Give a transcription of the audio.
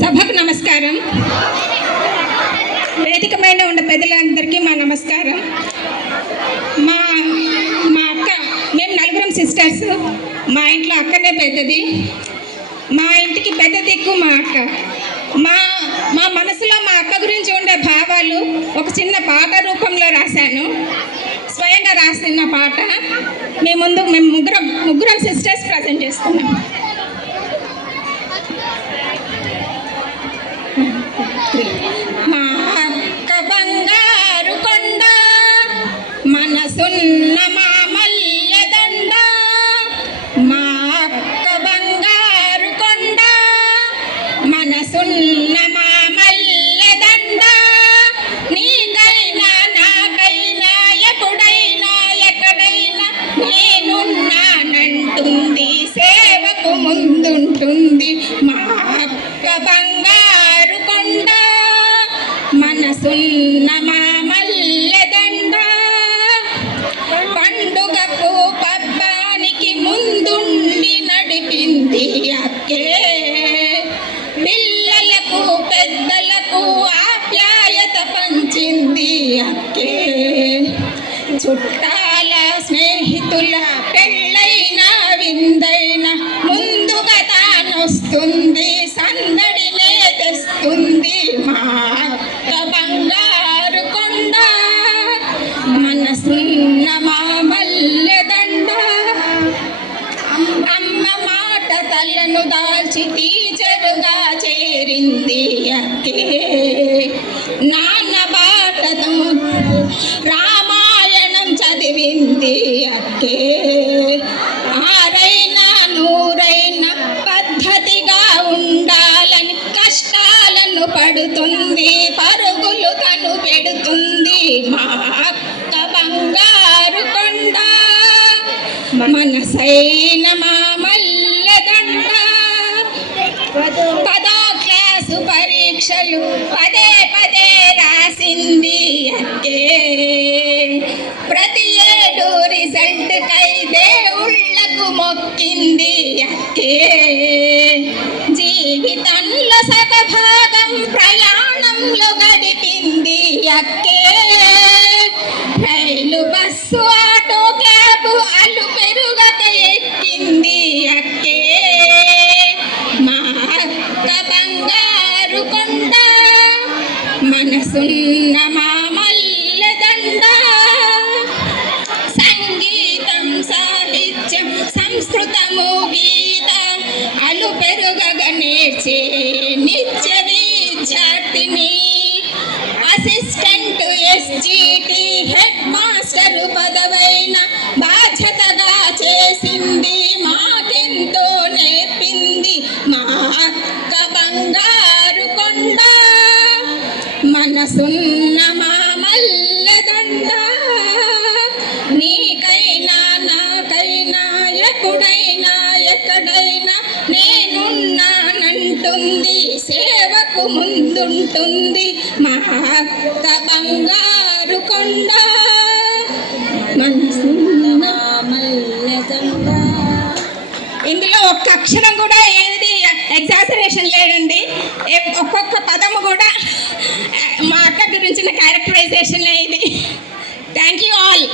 సభకు నమస్కారం. వేదిక పైన ఉన్న పెద్దలందరికీ మా నమస్కారం. మా అక్క, మేము నలుగురం సిస్టర్స్. మా ఇంట్లో అక్కనే పెద్దది. మా ఇంటికి పెద్ద దిక్కు మా అక్క. మా మనసులో మా అక్క గురించి ఉండే భావాలు ఒక చిన్న పాట రూపంలో రాశాను. స్వయంగా రాసిన పాట మేము ముగ్గురం సిస్టర్స్ ప్రజెంట్ చేస్తున్నాం. మా అక్క బంగారు కొండ, మనసున్న మా మల్లెదండ. మా అక్క బంగారు కొండ, మనసున్న మా మల్లెదండ. నీకైనా నాకైనా ఎప్పుడైనా ఎక్కడైనా నేనున్నానంటుంది, సేవకు ముందుంటుంది. మా అక్క బంగారు కొండ, మనసున్న మా మల్లెదండ. పండుగకు పబ్బానికి ముందుండి నడిపింది అక్కే. పిల్లలకు పెద్దలకు ఆప్యాయత పంచింది అక్కే. చుట్టాల స్నేహితుల పెళ్ళైన విందైన ముందుగా తానొస్తుంది, సందడినే తెస్తుంది. మా అక్క బంగారు కొండ, మనసున్న మా మల్లెదండ. అమ్మ మాట తలను దాల్చి టీచరుగా చేరింది అక్కే. నాన్న బాటతో రామాయణం చదివింది అక్కే. ఆరైనా నూరైనా పద్ధతిగా ఉండాలని కష్టాలను పడుతుంది, పరుగులు తను పెడుతుంది. మా అక్క బంగారు కొండ, మనసైన మా మల్లెదండ. 10వ క్లాసు పరీక్షలు పదే పదే రాసింది అక్కే. ప్రతి ఏడు రిజల్ట్ కై దేవుళ్ళకు మొక్కింది అక్కే. జీవితంలో సగభాగం ప్రయాణంలో గడిపింది అక్కే. రైలు బస్సు ఆటో క్యాబ్ అలు పెరుగక ఎక్కింది అక్కే. మా అక్క బంగారు కొండ, మనసున్న మా మల్లెదండ. సంగీతం సాహిత్యం సంస్కృతము గీత అలు పెరుగగ నేర్చే నిత్య విద్యార్థిని. అసిస్టెంట్ ఎస్జిటి హెడ్ మాస్టర్ పదవైన బాధ్యతగా చేసింది, మాకెంతో నేర్పింది. మా అక్క బంగారు కొండ, మనసున్న మా మల్లెదండ. నీకైనా నాకైనా ఎప్పుడైనా ఎక్కడైనా నేనున్నానంటుంది, సేవకు ముందుంటుంది. మా అక్క బంగారు కొండ, మనసున్న మల్లెదండ. ఇందులో ఒక్క అక్షరం కూడా ఏది ఎగ్జాజరేషన్ లేదండి. ఒక్కొక్క పదము కూడా మా అక్క గురించిన క్యారెక్టరైజేషన్ ఇది. Thank you all.